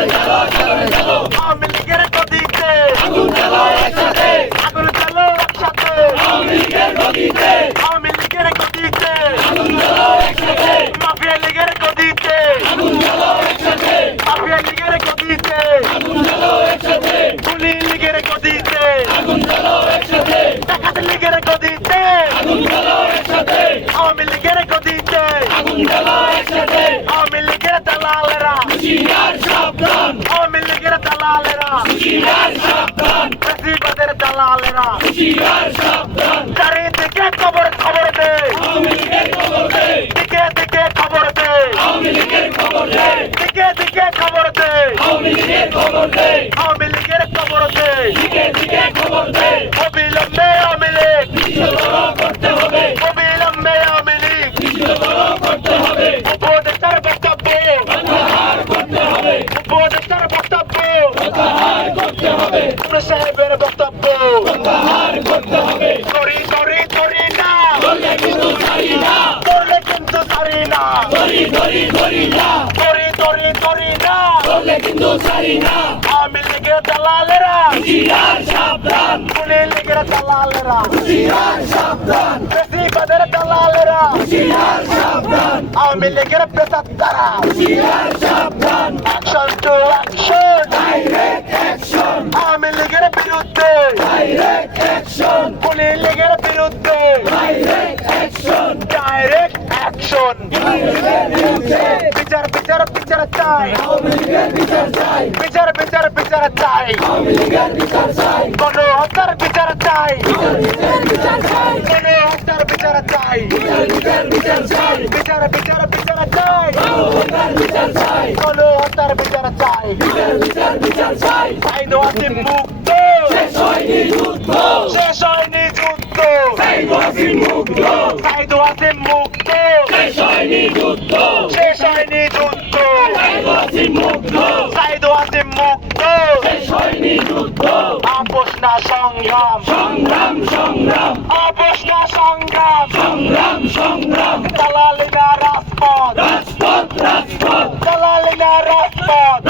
আওয়ামী লীগের গদিতে আগুন জ্বালো একসাথে, আওয়ামী লীগের গদিতে মাফিয়া লীগের গদিতে মাফিয়া লীগের গদিতে খুনি লীগের গদিতে ডাকাত লীগের গদিতে আওয়ামী লীগের গদিতে আওয়ামী লীগের দালালেরা আওয়ামী লীগের দালালেরা ফ্যাসিবাদের দালালেরা চারিদিকে খবর দে দিকে দিকে খবর দে দিকে খবর দে আওয়ামী লীগের খবর দে অবিলম্বে আওয়ামী লীগ অবিলম্বে আওয়ামী লীগ উপদেষ্টার বক্তব্য উপদেষ্টার বক্তব্য সাহেবের বক্তব্য করি না করলে কিন্তু ছাড়ি না আওয়ামী লীগের দালালেরা খুনি লীগের দালালেরা ফ্যাসিবাদের দালালেরা আওয়ামী লীগের পেশাদাররা অ্যাকশন টু অ্যাকশন আওয়ামী লীগের বিরুদ্ধে খুনি লীগের বিরুদ্ধে ডাইরেক্ট অ্যাকশন বিচার চাই বিচার চাই গণহত্যার বিচার চাই গণহত্যার বিচার চাই বিচার চাই গণহত্যার বিচার চাই সাইদ ওয়াসিম মুক্ত শেষ হয়নি যুদ্ধ সাইদ ওয়াসিম মুক্ত শেষ হয়নি যুদ্ধ সাইদ ওয়াসিম মুক্ত আপোষ না সংগ্রাম আপোষ না সংগ্রাম দালালি না রাজপথ দালালি না রাজপথ